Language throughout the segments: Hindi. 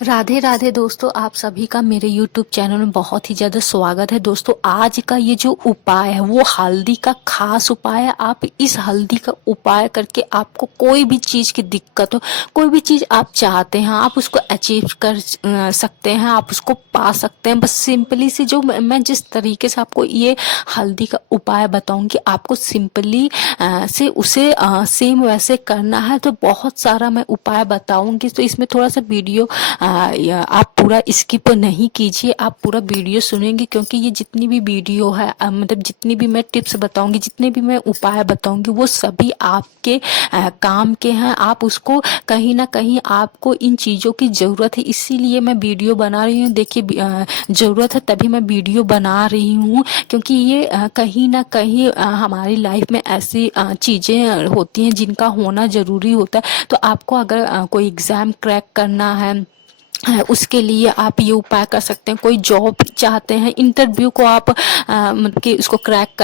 राधे राधे दोस्तों, आप सभी का मेरे YouTube चैनल में बहुत ही ज़्यादा स्वागत है। दोस्तों, आज का ये जो उपाय है वो हल्दी का खास उपाय है। आप इस हल्दी का उपाय करके आपको कोई भी चीज़ की दिक्कत हो, कोई भी चीज़ आप चाहते हैं, आप उसको अचीव कर सकते हैं, आप उसको पा सकते हैं। बस सिंपली से जो मैं जिस तरीके से आपको ये हल्दी का उपाय बताऊंगी, आपको सिंपली से उसे सेम वैसे करना है। तो बहुत सारा मैं उपाय बताऊंगी, तो इसमें थोड़ा सा वीडियो आप पूरा स्किप नहीं कीजिए, आप पूरा वीडियो सुनेंगे, क्योंकि ये जितनी भी वीडियो है मतलब जितनी भी मैं टिप्स बताऊंगी, जितने भी मैं उपाय बताऊंगी, वो सभी आपके काम के हैं। आप उसको कहीं ना कहीं आपको इन चीज़ों की ज़रूरत है, इसीलिए मैं वीडियो बना रही हूँ। देखिए, ज़रूरत है तभी मैं वीडियो बना रही हूँ, क्योंकि ये कहीं ना कहीं हमारी लाइफ में ऐसी चीज़ें होती हैं जिनका होना ज़रूरी होता है। तो आपको अगर कोई एग्ज़ाम क्रैक करना है, उसके लिए आप ये उपाय कर सकते हैं। कोई जॉब चाहते हैं, इंटरव्यू को आप मतलब कि उसको क्रैक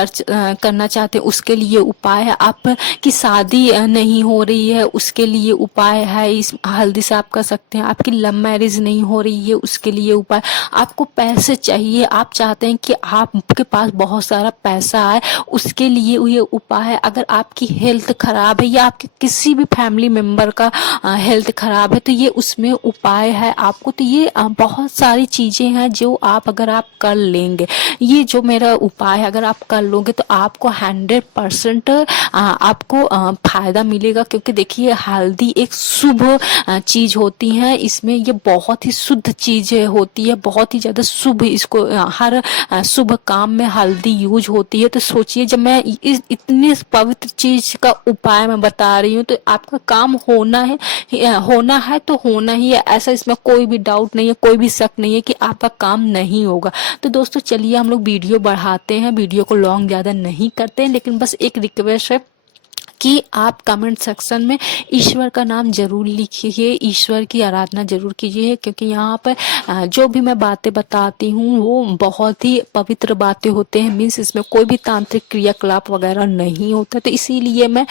करना चाहते हैं, उसके लिए उपाय है। आप की शादी नहीं हो रही है, उसके लिए उपाय है, इस हल्दी से आप कर सकते हैं। आपकी लव मैरिज नहीं हो रही है, उसके लिए उपाय। आपको पैसे चाहिए, आप चाहते हैं कि आपके पास बहुत सारा पैसा आए, उसके लिए ये उपाय है। अगर आपकी हेल्थ खराब है या आपके किसी भी फैमिली मेंबर का हेल्थ खराब है, तो ये उसमें उपाय है आपको। तो ये बहुत सारी चीजें हैं जो आप अगर आप कर लेंगे, ये जो मेरा उपाय है अगर आप कर लोगे, तो आपको 100% आपको फायदा मिलेगा। क्योंकि देखिए, हल्दी एक शुभ चीज होती है, इसमें ये बहुत ही शुद्ध चीज होती है, बहुत ही ज्यादा शुभ। इसको हर शुभ काम में हल्दी यूज होती है। तो सोचिए, जब मैं इस इतने पवित्र चीज का उपाय मैं बता रही हूँ, तो आपका काम होना है तो होना ही है। ऐसा इसमें कोई भी डाउट नहीं है, कोई भी शक नहीं है कि आपका काम नहीं होगा। तो दोस्तों, चलिए हम लोग वीडियो बढ़ाते हैं, वीडियो को लॉन्ग ज़्यादा नहीं करते हैं, लेकिन बस एक रिक्वेस्ट है कि आप कमेंट सेक्शन में ईश्वर का नाम जरूर लिखिए, ईश्वर की आराधना जरूर कीजिए। क्योंकि यहाँ पर जो भी मैं बातें बताती हूँ वो बहुत ही पवित्र बातें होते हैं, मीन्स इसमें कोई भी तांत्रिक क्रियाकलाप वगैरह नहीं होता। तो इसीलिए मैं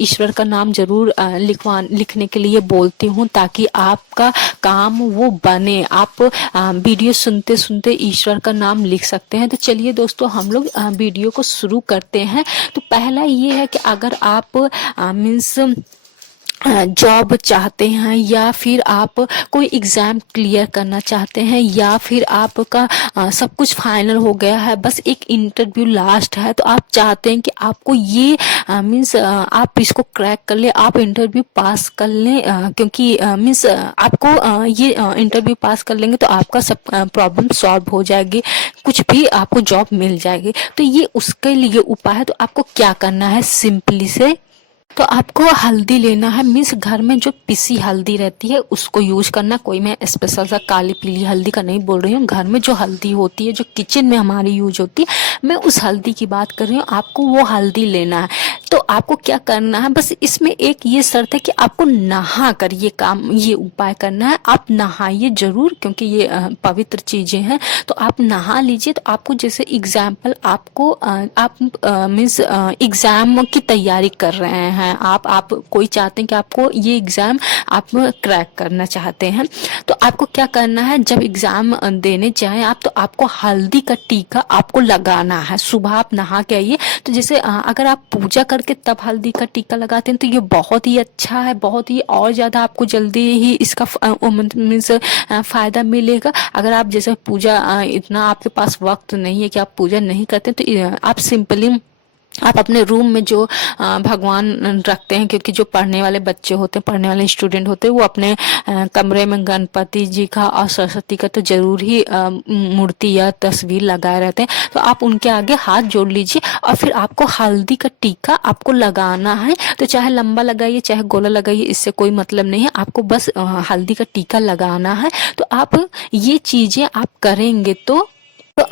ईश्वर का नाम जरूर लिखने के लिए बोलती हूँ, ताकि आपका काम वो बने। आप वीडियो सुनते सुनते ईश्वर का नाम लिख सकते हैं। तो चलिए दोस्तों, हम लोग वीडियो को शुरू करते हैं। तो पहला ये है कि अगर आप मीन्स जॉब चाहते हैं, या फिर आप कोई एग्जाम क्लियर करना चाहते हैं, या फिर आपका सब कुछ फाइनल हो गया है, बस एक इंटरव्यू लास्ट है, तो आप चाहते हैं कि आपको ये मीन्स आप इसको क्रैक कर ले, आप इंटरव्यू पास कर लें। क्योंकि मीन्स आपको ये इंटरव्यू पास कर लेंगे तो आपका सब प्रॉब्लम सॉल्व हो जाएगी, कुछ भी आपको जॉब मिल जाएगी। तो ये उसके लिए उपाय है। तो आपको क्या करना है, सिंपली से तो आपको हल्दी लेना है, मीन्स घर में जो पिसी हल्दी रहती है उसको यूज करना। कोई मैं स्पेशल सा काली पीली हल्दी का नहीं बोल रही हूँ, घर में जो हल्दी होती है, जो किचन में हमारी यूज होती है, मैं उस हल्दी की बात कर रही हूँ। आपको वो हल्दी लेना है। तो आपको क्या करना है, बस इसमें एक ये शर्त है कि आपको नहा कर ये काम, ये उपाय करना है। आप नहाइए जरूर, क्योंकि ये पवित्र चीजें हैं। तो आप नहा लीजिए। तो आपको जैसे एग्जाम्पल, आपको आप मीन्स एग्जाम की तैयारी कर रहे हैं, आप कोई चाहते हैं कि आपको ये एग्जाम आप क्रैक करना चाहते हैं, तो आपको क्या करना है, जब एग्जाम देने जाएं आप, तो आपको हल्दी का टीका आपको लगाना है। सुबह आप नहा के आइए। तो जैसे अगर आप पूजा करके तब हल्दी का टीका लगाते हैं, तो ये बहुत ही अच्छा है, बहुत ही और ज्यादा आपको जल्दी ही इसका मीन्स फायदा मिलेगा। अगर आप जैसे पूजा इतना आपके पास वक्त नहीं है कि आप पूजा नहीं करते, तो आप सिंपली आप अपने रूम में जो भगवान रखते हैं, क्योंकि जो पढ़ने वाले बच्चे होते हैं, पढ़ने वाले स्टूडेंट होते हैं, वो अपने कमरे में गणपति जी का और सरस्वती का तो जरूर ही मूर्ति या तस्वीर लगाए रहते हैं। तो आप उनके आगे हाथ जोड़ लीजिए, और फिर आपको हल्दी का टीका आपको लगाना है। तो चाहे लंबा लगाइए चाहे गोला लगाइए, इससे कोई मतलब नहीं है, आपको बस हल्दी का टीका लगाना है। तो आप ये चीजें आप करेंगे तो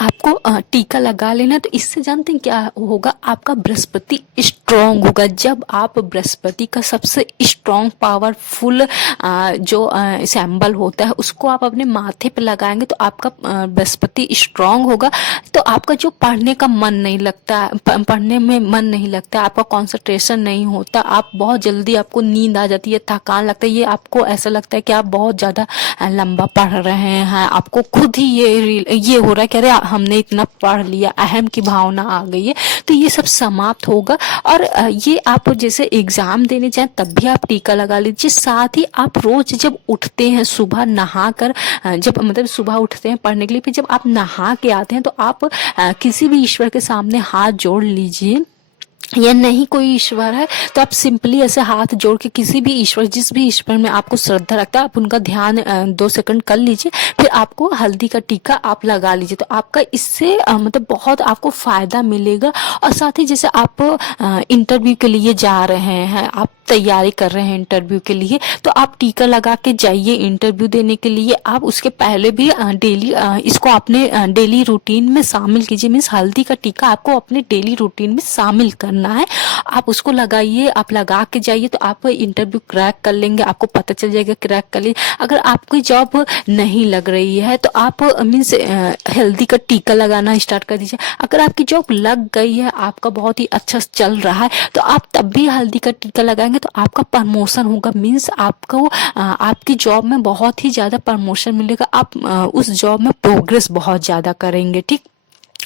आपको टीका लगा लेना। तो इससे जानते हैं क्या होगा, आपका बृहस्पति स्ट्रांग होगा। जब आप बृहस्पति का सबसे स्ट्रांग पावरफुल जो सिंबल होता है उसको आप अपने माथे पे लगाएंगे, तो आपका बृहस्पति स्ट्रांग होगा। तो आपका जो पढ़ने का मन नहीं लगता, पढ़ने में मन नहीं लगता, आपका कंसंट्रेशन नहीं होता, आप बहुत जल्दी आपको नींद आ जाती है, थकान लगता है, ये आपको ऐसा लगता है कि आप बहुत ज़्यादा लंबा पढ़ रहे हैं, आपको खुद ही ये हो रहा है कि अरे हमने इतना पढ़ लिया, अहम की भावना आ गई है, तो ये सब समाप्त होगा। और ये आप जैसे एग्जाम देने जाएं तब भी आप टीका लगा लीजिए। साथ ही आप रोज जब उठते हैं सुबह नहा कर, जब मतलब सुबह उठते हैं पढ़ने के लिए, फिर जब आप नहा के आते हैं तो आप किसी भी ईश्वर के सामने हाथ जोड़ लीजिए, या नहीं कोई ईश्वर है तो आप सिंपली ऐसे हाथ जोड़ के किसी भी ईश्वर, जिस भी ईश्वर में आपको श्रद्धा रखता है, आप उनका ध्यान 2 सेकंड कर लीजिए, फिर आपको हल्दी का टीका आप लगा लीजिए। तो आपका इससे मतलब बहुत आपको फायदा मिलेगा। और साथ ही जैसे आप इंटरव्यू के लिए जा रहे हैं, आप तैयारी कर रहे हैं इंटरव्यू के लिए, तो आप टीका लगा के जाइए इंटरव्यू देने के लिए। आप उसके पहले भी डेली इसको अपने डेली रूटीन में शामिल कीजिए। मीन्स हल्दी का टीका आपको अपने डेली रूटीन में शामिल करना है। आप उसको लगाइए, आप लगा के जाइए, तो आप इंटरव्यू क्रैक कर लेंगे, आपको पता चल जाएगा क्रैक कर लिए। अगर आपकी जॉब नहीं लग रही है तो आप मीन्स हल्दी का टीका लगाना स्टार्ट कर दीजिए। अगर आपकी जॉब लग गई है, आपका बहुत ही अच्छा चल रहा है, तो आप तब भी हल्दी का टीका लगाएंगे तो आपका प्रमोशन होगा। मीन्स आपको आपकी जॉब में बहुत ही ज्यादा प्रमोशन मिलेगा, आप उस जॉब में प्रोग्रेस बहुत ज्यादा करेंगे। ठीक,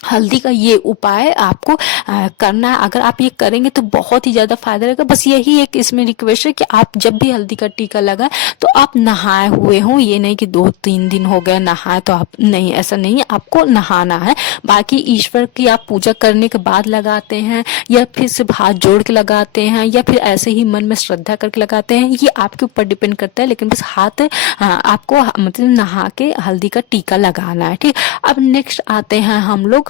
हल्दी का ये उपाय आपको करना है। अगर आप ये करेंगे तो बहुत ही ज्यादा फायदा रहेगा। बस यही एक इसमें रिक्वेस्ट है कि आप जब भी हल्दी का टीका लगाएं तो आप नहाए हुए हों। ये नहीं कि 2-3 दिन हो गए नहाए तो आप नहीं, ऐसा नहीं है, आपको नहाना है। बाकी ईश्वर की आप पूजा करने के बाद लगाते हैं, या फिर सिर्फ हाथ जोड़ के लगाते हैं, या फिर ऐसे ही मन में श्रद्धा करके लगाते हैं, ये आपके ऊपर डिपेंड करता है। लेकिन बस हाथ आपको मतलब नहा के हल्दी का टीका लगाना है। ठीक, अब नेक्स्ट आते हैं हम लोग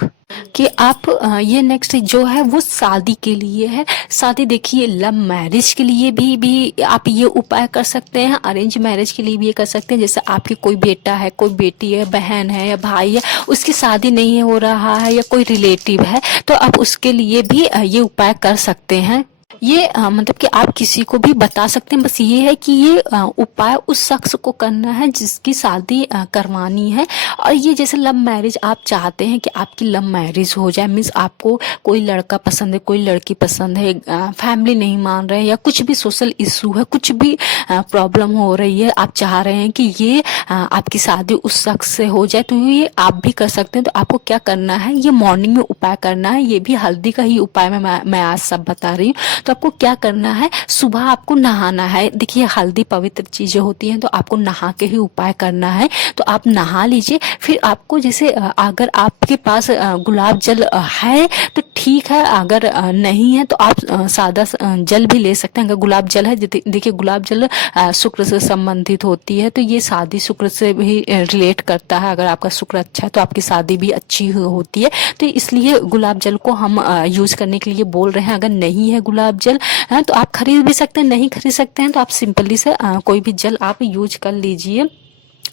कि आप ये नेक्स्ट जो है वो शादी के लिए है। शादी देखिए, लव मैरिज के लिए भी आप ये उपाय कर सकते हैं, अरेंज मैरिज के लिए भी ये कर सकते हैं। जैसे आपके कोई बेटा है, कोई बेटी है, बहन है या भाई है, उसकी शादी नहीं हो रहा है, या कोई रिलेटिव है, तो आप उसके लिए भी ये उपाय कर सकते हैं। ये मतलब कि आप किसी को भी बता सकते हैं। बस ये है कि ये उपाय उस शख्स को करना है जिसकी शादी करवानी है। और ये जैसे लव मैरिज आप चाहते हैं कि आपकी लव मैरिज हो जाए, मीन्स आपको कोई लड़का पसंद है, कोई लड़की पसंद है, फैमिली नहीं मान रहे हैं, या कुछ भी सोशल इशू है, कुछ भी प्रॉब्लम हो रही है, आप चाह रहे हैं कि ये आपकी शादी उस शख्स से हो जाए, तो ये आप भी कर सकते हैं। तो आपको क्या करना है, ये मॉर्निंग में उपाय करना है। ये भी हल्दी का ही उपाय मैं आज सब बता रही हूँ। तो आपको क्या करना है, सुबह आपको नहाना है। देखिए, हल्दी पवित्र चीजें होती हैं, तो आपको नहा के ही उपाय करना है। तो आप नहा लीजिए। फिर आपको जैसे अगर आपके पास गुलाब जल है तो ठीक है, अगर नहीं है तो आप सादा जल भी ले सकते हैं। अगर गुलाब जल है, देखिए गुलाब जल शुक्र से संबंधित होती है, तो ये शादी शुक्र से भी रिलेट करता है। अगर आपका शुक्र अच्छा है तो आपकी शादी भी अच्छी होती है। तो इसलिए गुलाब जल को हम यूज करने के लिए बोल रहे हैं। अगर नहीं है गुलाब जल है तो आप खरीद भी सकते हैं, नहीं खरीद सकते हैं तो आप सिंपली से कोई भी जल आप यूज कर लीजिए।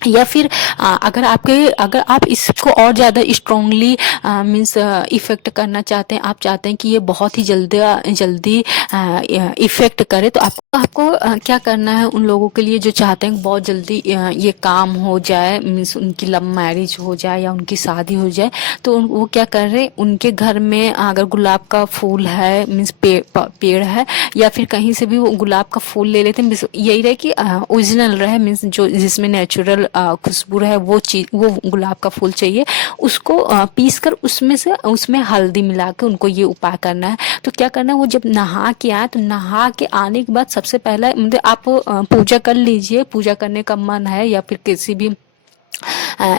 या फिर अगर आप इसको और ज़्यादा स्ट्रांगली मीन्स इफेक्ट करना चाहते हैं, आप चाहते हैं कि ये बहुत ही जल्दी इफेक्ट करे, तो आपको क्या करना है, उन लोगों के लिए जो चाहते हैं बहुत जल्दी ये काम हो जाए, मीन्स उनकी लव मैरिज हो जाए या उनकी शादी हो जाए, तो वो क्या कर रहे हैं, उनके घर में अगर गुलाब का फूल है, मीन्स पेड़ है, या फिर कहीं से भी वो गुलाब का फूल ले लेते हैं। यही रहे कि ओरिजिनल रहे, मीन्स जो जिसमें नेचुरल खुशबू है वो चीज, वो गुलाब का फूल चाहिए। उसको पीस कर उसमें हल्दी मिला के उनको ये उपाय करना है। तो क्या करना है, वो जब नहा के आए तो नहा के आने के बाद सबसे पहले मतलब आप पूजा कर लीजिए। पूजा करने का मन है या फिर किसी भी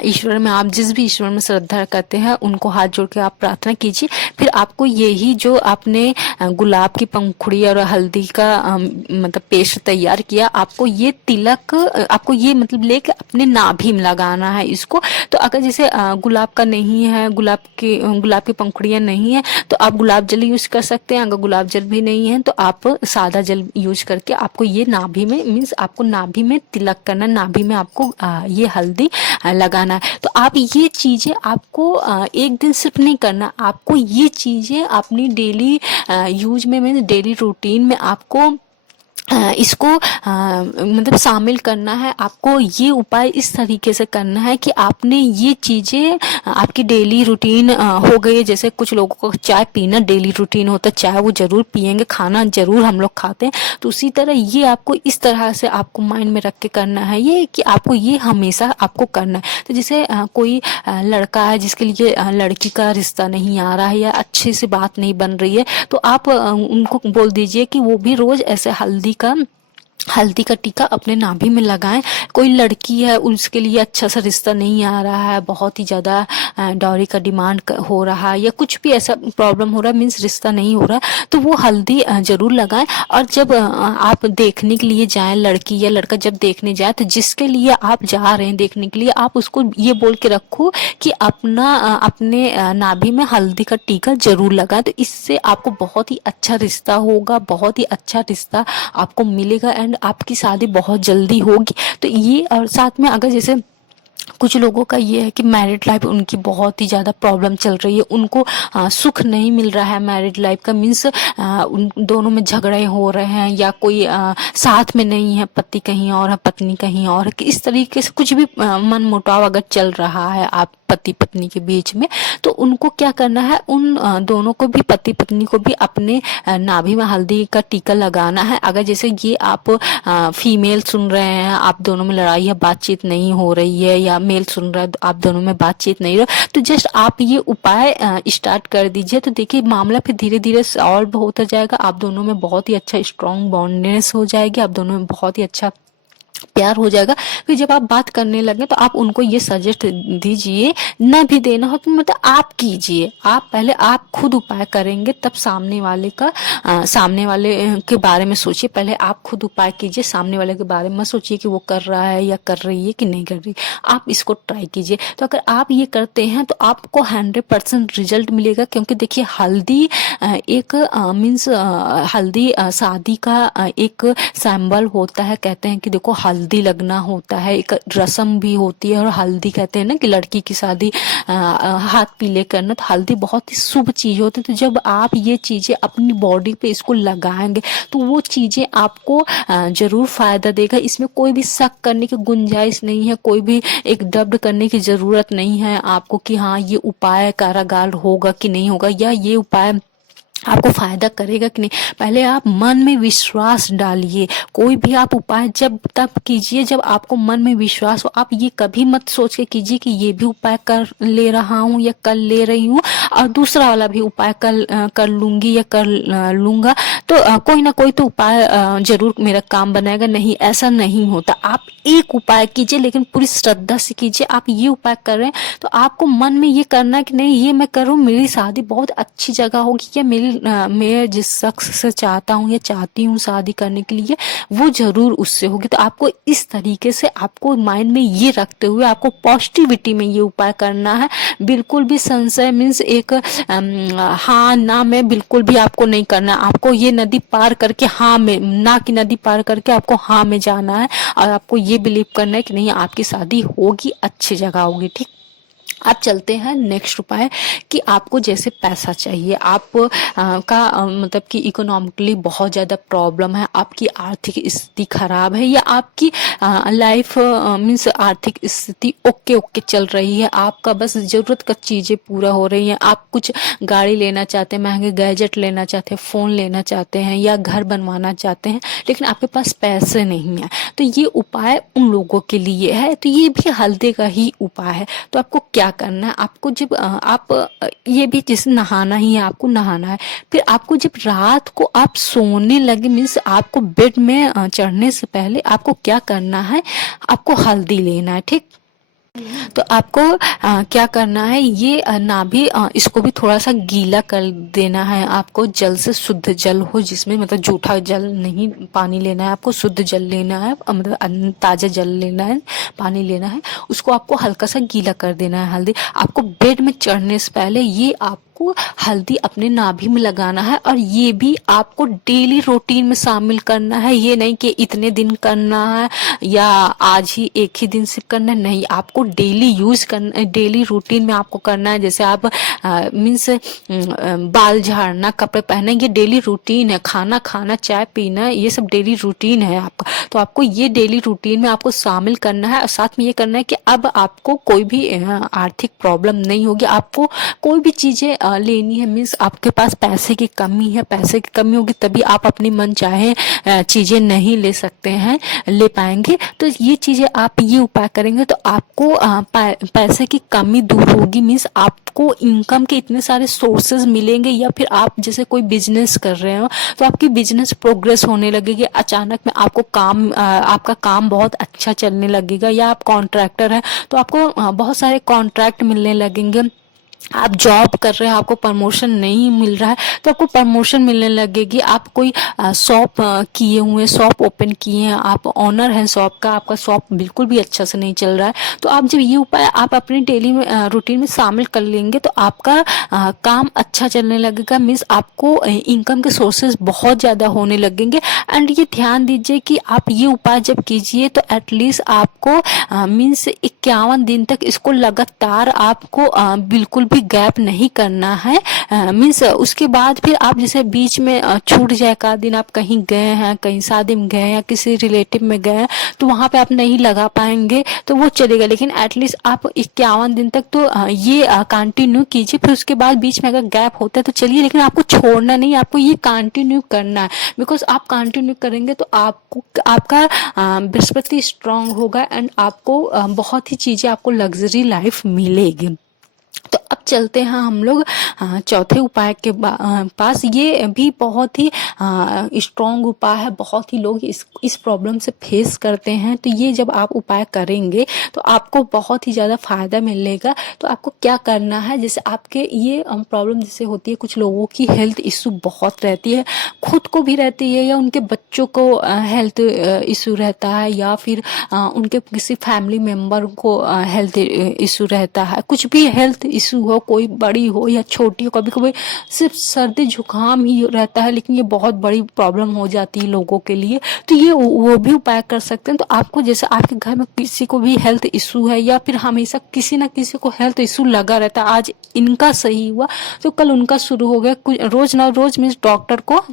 ईश्वर में, आप जिस भी ईश्वर में श्रद्धा करते हैं उनको हाथ जोड़ के आप प्रार्थना कीजिए। फिर आपको यही जो आपने गुलाब की पंखुड़ी और हल्दी का मतलब पेस्ट तैयार किया, आपको ये तिलक, आपको ये मतलब लेके अपने नाभि में लगाना है इसको। तो अगर जैसे गुलाब का नहीं है, गुलाब की पंखुड़ियाँ नहीं है, तो आप गुलाब जल यूज कर सकते हैं। अगर गुलाब जल भी नहीं है तो आप सादा जल यूज करके आपको ये नाभि में, मीन्स आपको नाभि में तिलक करना, नाभि में आपको ये हल्दी लगाना है। तो आप ये चीजें आपको एक दिन सिर्फ नहीं करना, आपको ये चीजें अपनी डेली यूज में, डेली रूटीन में आपको इसको मतलब शामिल करना है आपको। ये उपाय इस तरीके से करना है कि आपने ये चीज़ें आपकी डेली रूटीन हो गई है। जैसे कुछ लोगों को चाय पीना डेली रूटीन होता है, चाय वो जरूर पियेंगे, खाना जरूर हम लोग खाते हैं, तो उसी तरह ये आपको इस तरह से आपको माइंड में रख के करना है ये कि आपको ये हमेशा आपको करना है। तो जैसे कोई लड़का है जिसके लिए लड़की का रिश्ता नहीं आ रहा है या अच्छे से बात नहीं बन रही है, तो आप उनको बोल दीजिए कि वो भी रोज ऐसे हल्दी का टीका अपने नाभि में लगाएं। कोई लड़की है उसके लिए अच्छा सा रिश्ता नहीं आ रहा है, बहुत ही ज़्यादा डॉरी का डिमांड हो रहा है या कुछ भी ऐसा प्रॉब्लम हो रहा है, मीन्स रिश्ता नहीं हो रहा है, तो वो हल्दी ज़रूर लगाएं। और जब आप देखने के लिए जाएं, लड़की या लड़का जब देखने जाए, तो जिसके लिए आप जा रहे हैं देखने के लिए, आप उसको ये बोल के रखो कि अपने नाभि में हल्दी का टीका जरूर लगाएं। तो इससे आपको बहुत ही अच्छा रिश्ता होगा, बहुत ही अच्छा रिश्ता आपको मिलेगा एंड आपकी शादी बहुत जल्दी होगी। तो ये, और साथ में अगर जैसे कुछ लोगों का ये है कि मैरिड लाइफ उनकी बहुत ही ज़्यादा प्रॉब्लम चल रही है, उनको सुख नहीं मिल रहा है मैरिड लाइफ का, मीन्स उन दोनों में झगड़े हो रहे हैं या कोई साथ में नहीं है, पति कहीं और है पत्नी कहीं और है, कि इस तरीके से कुछ भी मन मुटाव अगर चल रहा है आप पति पत्नी के बीच में, तो उनको क्या करना है, उन दोनों को भी, पति पत्नी को भी अपने नाभि में हल्दी का टीका लगाना है। अगर जैसे ये आप फीमेल सुन रहे हैं, आप दोनों में लड़ाई है, बातचीत नहीं हो रही है, या मेल सुन रहा है आप दोनों में बातचीत नहीं हो रहा, तो जस्ट आप ये उपाय स्टार्ट कर दीजिए। तो देखिए मामला फिर धीरे धीरे सॉल्व होता जाएगा, आप दोनों में बहुत ही अच्छा स्ट्रॉन्ग बॉन्डनेस हो जाएगी, आप दोनों में बहुत ही अच्छा प्यार हो जाएगा। फिर जब आप बात करने लगे तो आप उनको ये सजेस्ट दीजिए, न भी देना हो तो मतलब आप कीजिए, आप पहले आप खुद उपाय करेंगे तब सामने वाले के बारे में सोचिए। पहले आप खुद उपाय कीजिए, सामने वाले के बारे में मत सोचिए कि वो कर रहा है या कर रही है कि नहीं कर रही। आप इसको ट्राई कीजिए। तो अगर आप ये करते हैं तो आपको 100% रिजल्ट मिलेगा, क्योंकि देखिए हल्दी एक मीन्स हल्दी शादी का एक सिंबल होता है। कहते हैं कि देखो हल्दी लगना होता है, एक रस्म भी होती है, और हल्दी कहते हैं ना कि लड़की की शादी हाथ पीले करना, तो हल्दी बहुत ही शुभ चीज होती है। तो जब आप ये चीजें अपनी बॉडी पे इसको लगाएंगे तो वो चीजें आपको जरूर फायदा देगा। इसमें कोई भी शक करने की गुंजाइश नहीं है, कोई भी एक डब्ड करने की जरूरत नहीं है आपको कि हाँ ये उपाय कारागार होगा कि नहीं होगा, या ये उपाय आपको फायदा करेगा कि नहीं। पहले आप मन में विश्वास डालिए। कोई भी आप उपाय जब तब कीजिए जब आपको मन में विश्वास हो। आप ये कभी मत सोच के कीजिए कि ये भी उपाय कर ले रहा हूँ या कर ले रही हूँ और दूसरा वाला भी उपाय कर लूंगी या कर लूंगा तो कोई ना कोई तो उपाय जरूर मेरा काम बनाएगा। नहीं, ऐसा नहीं होता। आप एक उपाय कीजिए, लेकिन पूरी श्रद्धा से कीजिए। आप ये उपाय कर रहे हैं तो आपको मन में ये करना है कि नहीं, ये मैं करूँ, मेरी शादी बहुत अच्छी जगह होगी, या मैं जिस शख्स से चाहता हूँ या चाहती हूँ शादी करने के लिए वो जरूर उससे होगी। तो आपको इस तरीके से आपको माइंड में ये रखते हुए आपको पॉजिटिविटी में ये उपाय करना है। बिल्कुल भी संशय मीन्स एक हाँ ना में बिल्कुल भी आपको नहीं करना। आपको ये नदी पार करके हाँ में, ना की नदी पार करके आपको हाँ में जाना है, और आपको ये बिलीव करना है कि नहीं आपकी शादी होगी, अच्छी जगह होगी। ठीक, अब चलते हैं नेक्स्ट उपाय कि आपको जैसे पैसा चाहिए, आप मतलब कि इकोनॉमिकली बहुत ज़्यादा प्रॉब्लम है, आपकी आर्थिक स्थिति खराब है, या आपकी लाइफ मीन्स आर्थिक स्थिति ओके ओके चल रही है, आपका बस ज़रूरत का चीज़ें पूरा हो रही हैं, आप कुछ गाड़ी लेना चाहते हैं, महंगे गैजेट लेना चाहते हैं, फ़ोन लेना चाहते हैं, या घर बनवाना चाहते हैं, लेकिन आपके पास पैसे नहीं है, तो ये उपाय उन लोगों के लिए है। तो ये भी हल्दी का ही उपाय है। तो आपको क्या करना है, आपको जब आप ये भी जैसे नहाना ही है, आपको नहाना है, फिर आपको जब रात को आप सोने लगे मीन्स आपको बेड में चढ़ने से पहले आपको क्या करना है, आपको हल्दी लेना है। ठीक, तो आपको क्या करना है, ये नाभि इसको भी थोड़ा सा गीला कर देना है आपको, जल से, शुद्ध जल हो जिसमें मतलब जूठा जल नहीं, पानी लेना है आपको, शुद्ध जल लेना है, मतलब ताजा जल लेना है, पानी लेना है, उसको आपको हल्का सा गीला कर देना है हल्दी। आपको बेड में चढ़ने से पहले ये आपको आपको हल्दी अपने नाभि में लगाना है, और ये भी आपको डेली रूटीन में शामिल करना है। ये नहीं कि इतने दिन करना है या आज ही एक ही दिन से करना है, नहीं, आपको डेली यूज करना, डेली रूटीन में आपको करना है। जैसे आप मीन्स बाल झाड़ना, कपड़े पहनना, ये डेली रूटीन है। खाना खाना, चाय पीना, ये सब डेली रूटीन है आपका। तो आपको ये डेली रूटीन में आपको शामिल करना है, और साथ में ये करना है कि अब आपको कोई भी आर्थिक प्रॉब्लम नहीं होगी। आपको कोई भी चीजें लेनी है, मीन्स आपके पास पैसे की कमी है, पैसे की कमी होगी तभी आप अपनी मन चाहे चीजें नहीं ले सकते हैं, ले पाएंगे। तो ये चीजें आप ये उपाय करेंगे तो आपको पैसे की कमी दूर होगी। मीन्स आपको इनकम के इतने सारे सोर्सेज मिलेंगे, या फिर आप जैसे कोई बिजनेस कर रहे हो तो आपकी बिजनेस प्रोग्रेस होने लगेगी। अचानक में आपको आपका काम बहुत अच्छा चलने लगेगा, या आप कॉन्ट्रैक्टर हैं तो आपको बहुत सारे कॉन्ट्रैक्ट मिलने लगेंगे। आप जॉब कर रहे हैं, आपको प्रमोशन नहीं मिल रहा है तो आपको प्रमोशन मिलने लगेगी। आप कोई शॉप किए हुए, शॉप ओपन किए हैं, आप ऑनर हैं शॉप का, आपका शॉप बिल्कुल भी अच्छा से नहीं चल रहा है, तो आप जब ये उपाय आप अपने डेली रूटीन में शामिल कर लेंगे तो आपका काम अच्छा चलने लगेगा। मीन्स आपको इनकम के सोर्सेज बहुत ज़्यादा होने लगेंगे। एंड ये ध्यान दीजिए कि आप ये उपाय जब कीजिए तो एटलीस्ट आपको मीन्स 51 दिन तक इसको लगातार आपको बिल्कुल भी गैप नहीं करना है। मीन्स उसके बाद फिर आप जैसे बीच में छूट जाए, का दिन आप कहीं गए हैं, कहीं शादी में गए हैं, किसी रिलेटिव में गए हैं, तो वहां पे आप नहीं लगा पाएंगे तो वो चलेगा, लेकिन एटलीस्ट आप 51 दिन तक तो ये कंटिन्यू कीजिए। फिर उसके बाद बीच में अगर गैप होता है तो चलिए, लेकिन आपको छोड़ना नहीं, आपको ये कंटिन्यू करना है। बिकॉज आप कंटिन्यू करेंगे तो आपको आपका बृहस्पति स्ट्रांग होगा, एंड आपको बहुत ही चीजें, आपको लग्जरी लाइफ मिलेगी। तो अब चलते हैं हम लोग चौथे उपाय के पास। ये भी बहुत ही स्ट्रॉन्ग उपाय है, बहुत ही लोग इस प्रॉब्लम से फेस करते हैं। तो ये जब आप उपाय करेंगे तो आपको बहुत ही ज़्यादा फायदा मिलेगा। तो आपको क्या करना है, जैसे आपके ये प्रॉब्लम जैसे होती है, कुछ लोगों की हेल्थ इशू बहुत रहती है, खुद को भी रहती है, या उनके बच्चों को हेल्थ इशू रहता है, या फिर उनके किसी फैमिली मेम्बर को हेल्थ इशू रहता है। कुछ भी हेल्थ इशू हो, कोई बड़ी हो या छोटी हो, कभी कभी सिर्फ सर्दी जुकाम ही रहता है, लेकिन ये बहुत बड़ी प्रॉब्लम हो जाती है लोगों के लिए। तो ये वो भी उपाय कर सकते हैं। तो आपको जैसे आपके घर में किसी को भी हेल्थ इशू है, या फिर हमेशा किसी ना किसी को हेल्थ इशू लगा रहता है, आज इनका सही हुआ तो कल उनका शुरू हो गया, रोज ना रोज मीन्स डॉक्टर को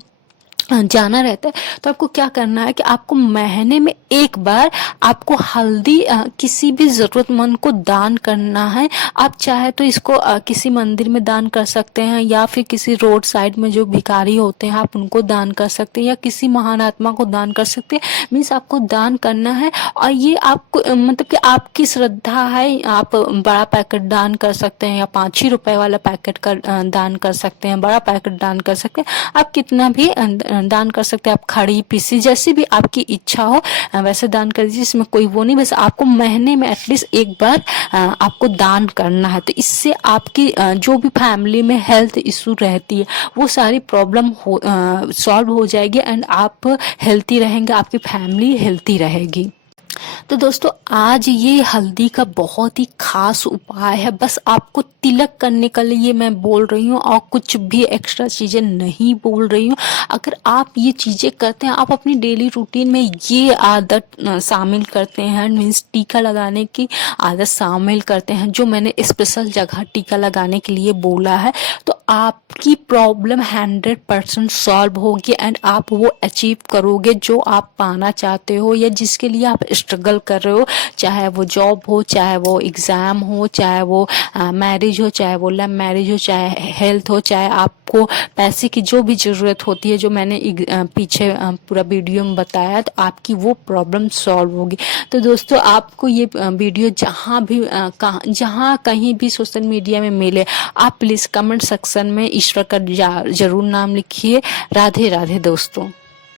जाना रहता है। तो आपको क्या करना है कि आपको महीने में एक बार आपको हल्दी किसी भी जरूरतमंद को दान करना है। आप चाहे तो इसको किसी मंदिर में दान कर सकते हैं, या फिर किसी रोड साइड में जो भिखारी होते हैं आप उनको दान कर सकते हैं, या किसी महान आत्मा को दान कर सकते हैं। मीन्स आपको दान करना है, और ये आपको मतलब कि आपकी श्रद्धा है। आप बड़ा पैकेट दान कर सकते हैं, या 5 ही रुपए वाला पैकेट का दान कर सकते हैं, बड़ा पैकेट दान कर सकते हैं। आप कितना भी दान कर सकते हैं, आप खड़ी पीसी जैसी भी आपकी इच्छा हो वैसे दान कर दीजिए, इसमें कोई वो नहीं। वैसे आपको महीने में एटलीस्ट एक बार आपको दान करना है। तो इससे आपकी जो भी फैमिली में हेल्थ इशू रहती है वो सारी प्रॉब्लम सॉल्व हो जाएगी, एंड आप हेल्थी रहेंगे, आपकी फैमिली हेल्थी रहेगी। तो दोस्तों आज ये हल्दी का बहुत ही खास उपाय है, बस आपको तिलक करने के लिए मैं बोल रही हूँ, और कुछ भी एक्स्ट्रा चीजें नहीं बोल रही हूँ। अगर आप ये चीजें करते हैं, आप अपनी डेली रूटीन में ये आदत शामिल करते हैं, मीन्स टीका लगाने की आदत शामिल करते हैं, जो मैंने स्पेशल जगह टीका लगाने के लिए बोला है, तो आपकी प्रॉब्लम 100% सॉल्व होगी, एंड आप वो अचीव करोगे जो आप पाना चाहते हो, या जिसके लिए आप स्ट्रगल कर रहे हो। चाहे वो जॉब हो, चाहे वो एग्जाम हो, चाहे वो मैरिज हो, चाहे वो लव मैरिज हो, चाहे हेल्थ हो, चाहे आपको पैसे की जो भी जरूरत होती है, जो मैंने पीछे पूरा वीडियो में बताया, तो आपकी वो प्रॉब्लम सॉल्व होगी। तो दोस्तों आपको ये वीडियो जहाँ कहीं भी सोशल मीडिया में मिले, आप प्लीज कमेंट सेक्शन में ईश्वर का जरूर नाम लिखिए। राधे राधे दोस्तों।